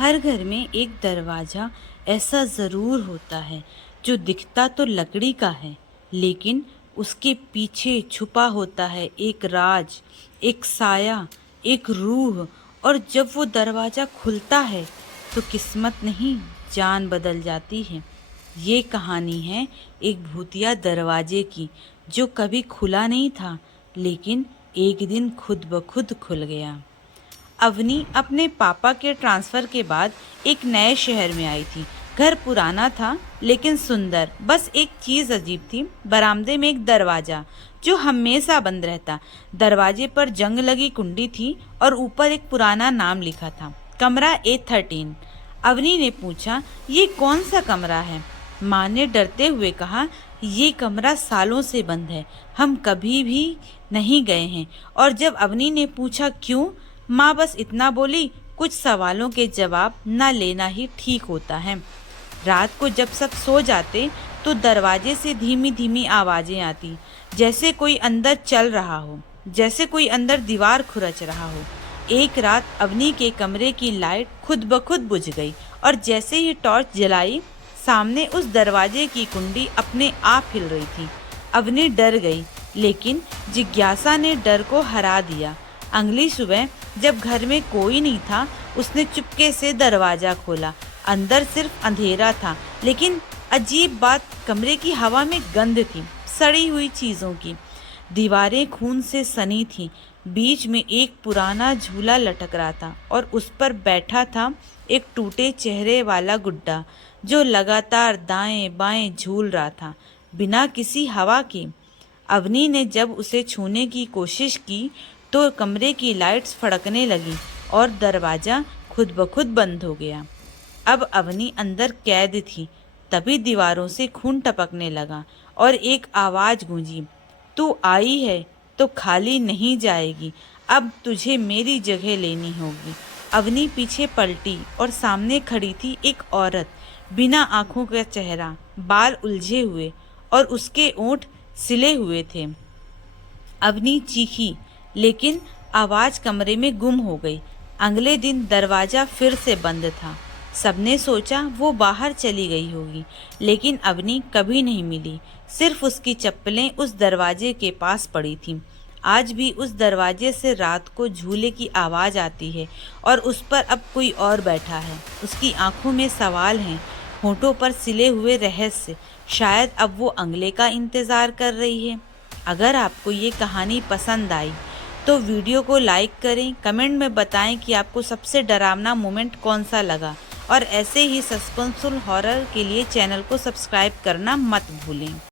हर घर में एक दरवाज़ा ऐसा ज़रूर होता है जो दिखता तो लकड़ी का है, लेकिन उसके पीछे छुपा होता है एक राज, एक साया, एक रूह। और जब वो दरवाज़ा खुलता है तो किस्मत नहीं, जान बदल जाती है। ये कहानी है एक भूतिया दरवाजे की जो कभी खुला नहीं था, लेकिन एक दिन खुद ब खुद खुल गया। अवनी अपने पापा के ट्रांसफ़र के बाद एक नए शहर में आई थी। घर पुराना था लेकिन सुंदर। बस एक चीज़ अजीब थी, बरामदे में एक दरवाज़ा जो हमेशा बंद रहता। दरवाजे पर जंग लगी कुंडी थी और ऊपर एक पुराना नाम लिखा था, कमरा A13। अवनी ने पूछा, ये कौन सा कमरा है? माँ ने डरते हुए कहा, ये कमरा सालों से बंद है, हम कभी भी नहीं गए हैं। और जब अवनी ने पूछा क्यों, माँ बस इतना बोली, कुछ सवालों के जवाब न लेना ही ठीक होता है। रात को जब सब सो जाते तो दरवाजे से धीमी धीमी आवाज़ें आती, जैसे कोई अंदर चल रहा हो, जैसे कोई अंदर दीवार खुरच रहा हो। एक रात अवनी के कमरे की लाइट खुद ब खुद बुझ गई और जैसे ही टॉर्च जलाई, सामने उस दरवाजे की कुंडी अपने आप हिल रही थी। अवनी डर गई, लेकिन जिज्ञासा ने डर को हरा दिया। अगली सुबह जब घर में कोई नहीं था, उसने चुपके से दरवाज़ा खोला। अंदर सिर्फ अंधेरा था, लेकिन अजीब बात, कमरे की हवा में गंध थी, सड़ी हुई चीज़ों की। दीवारें खून से सनी थीं। बीच में एक पुराना झूला लटक रहा था और उस पर बैठा था एक टूटे चेहरे वाला गुड्डा जो लगातार दाएं बाएं झूल रहा था, बिना किसी हवा के। अवनी ने जब उसे छूने की कोशिश की तो कमरे की लाइट्स फड़कने लगी और दरवाज़ा खुद ब खुद बंद हो गया। अब अवनी अंदर कैद थी। तभी दीवारों से खून टपकने लगा और एक आवाज़ गूंजी, तू आई है तो खाली नहीं जाएगी, अब तुझे मेरी जगह लेनी होगी। अवनी पीछे पलटी और सामने खड़ी थी एक औरत, बिना आँखों का चेहरा, बाल उलझे हुए और उसके ओंठ सिले हुए थे। अवनी चीखी, लेकिन आवाज़ कमरे में गुम हो गई। अगले दिन दरवाज़ा फिर से बंद था। सबने सोचा वो बाहर चली गई होगी, लेकिन अवनी कभी नहीं मिली। सिर्फ उसकी चप्पलें उस दरवाजे के पास पड़ी थीं। आज भी उस दरवाजे से रात को झूले की आवाज़ आती है और उस पर अब कोई और बैठा है। उसकी आंखों में सवाल हैं, होठों पर सिले हुए रहस्य। शायद अब वो अगले का इंतज़ार कर रही है। अगर आपको ये कहानी पसंद आई तो वीडियो को लाइक करें, कमेंट में बताएं कि आपको सबसे डरावना मोमेंट कौन सा लगा, और ऐसे ही सस्पेंसफुल हॉरर के लिए चैनल को सब्सक्राइब करना मत भूलें।